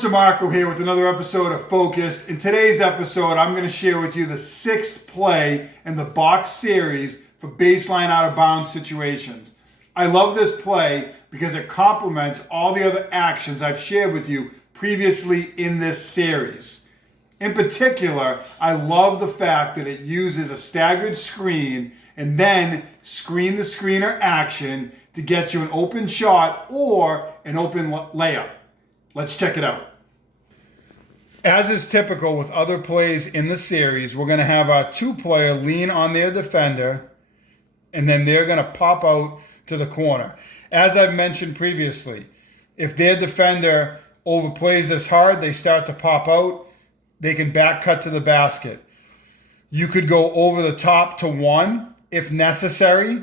Coach DeMarco here with another episode of Focused. In today's episode, I'm going to share with you the 6th play in the box series for baseline out of bounds situations. I love this play because it complements all the other actions I've shared with you previously in this series. In particular, I love the fact that it uses a staggered screen and then screen the screener action to get you an open shot or an open layup. Let's check it out. As is typical with other plays in the series, we're going to have our 2-player lean on their defender, and then they're going to pop out to the corner. As I've mentioned previously, if their defender overplays this hard, they start to pop out, they can back cut to the basket. You could go over the top to 1 if necessary.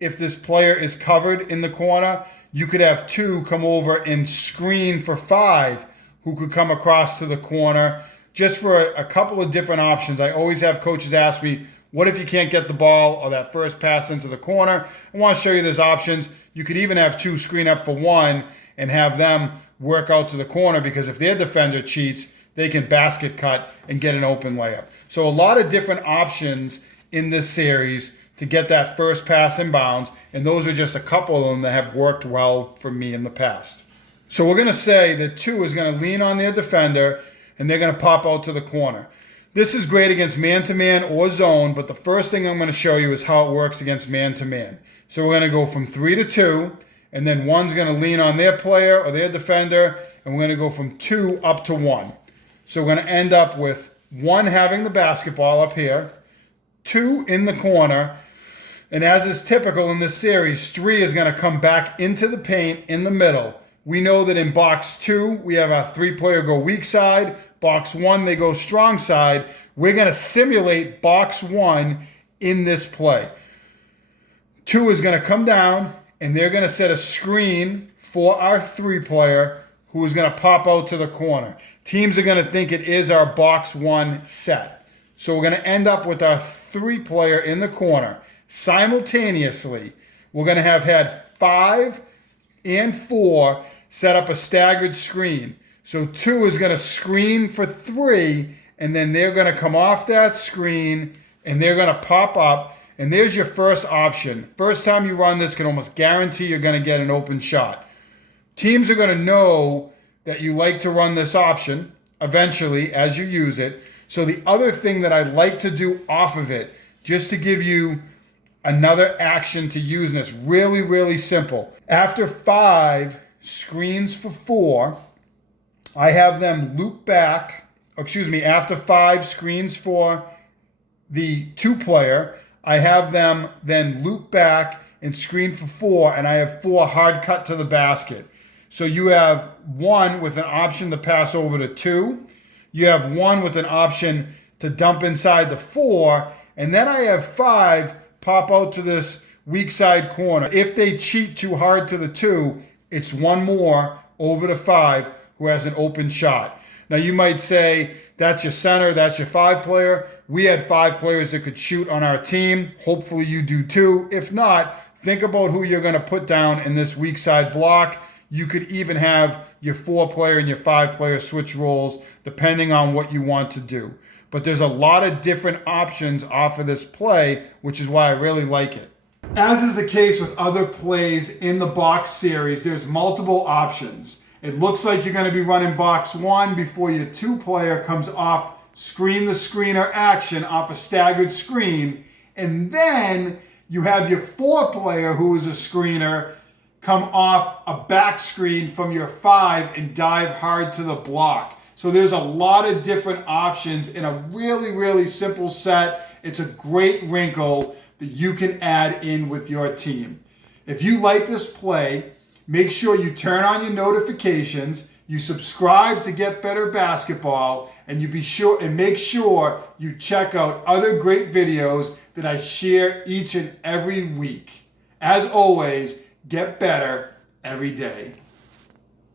If this player is covered in the corner, you could have 2 come over and screen for 5 who could come across to the corner, just for a couple of different options. I always have coaches ask me, what if you can't get the ball or that first pass into the corner? I want to show you those options. You could even have 2 screen up for 1 and have them work out to the corner, because if their defender cheats, they can basket cut and get an open layup. So a lot of different options in this series to get that first pass in bounds, and those are just a couple of them that have worked well for me in the past. So we're going to say that 2 is going to lean on their defender, and they're going to pop out to the corner. This is great against man-to-man or zone, but the first thing I'm going to show you is how it works against man-to-man. So we're going to go from 3 to 2, and then 1's going to lean on their player or their defender, and we're going to go from 2 up to 1. So we're going to end up with 1 having the basketball up here, 2 in the corner, and as is typical in this series, 3 is going to come back into the paint in the middle. We know that in box 2, we have our 3-player go weak side. Box 1, they go strong side. We're going to simulate box 1 in this play. 2 is going to come down, and they're going to set a screen for our 3-player who is going to pop out to the corner. Teams are going to think it is our box 1 set. So we're going to end up with our 3-player in the corner. Simultaneously, we're going to have had 5 and 4 set up a staggered screen. So 2 is going to screen for 3, and then they're going to come off that screen, and they're going to pop up, and there's your first option. First time you run this, can almost guarantee you're going to get an open shot. Teams are going to know that you like to run this option eventually as you use it. So the other thing that I like to do off of it, just to give you another action to use in this, really, really simple. After 5 screens for 4, I have them loop back, after 5 screens for the 2-player, I have them then loop back and screen for 4, and I have 4 hard cut to the basket. So you have 1 with an option to pass over to 2. You have 1 with an option to dump inside the 4, and then I have 5 pop out to this weak side corner. If they cheat too hard to the 2, it's 1 more over to 5 who has an open shot. Now you might say, that's your center, that's your 5-player. We had 5 players that could shoot on our team. Hopefully you do too. If not, think about who you're going to put down in this weak side block. You could even have your 4-player and your 5-player switch roles depending on what you want to do. But there's a lot of different options off of this play, which is why I really like it. As is the case with other plays in the box series, there's multiple options. It looks like you're going to be running box 1 before your 2-player comes off screen the screener action off a staggered screen. And then you have your 4-player who is a screener come off a back screen from your 5 and dive hard to the block. So there's a lot of different options in a really, really simple set. It's a great wrinkle that you can add in with your team. If you like this play, make sure you turn on your notifications, you subscribe to get better basketball, and make sure you check out other great videos that I share each and every week. As always, get better every day.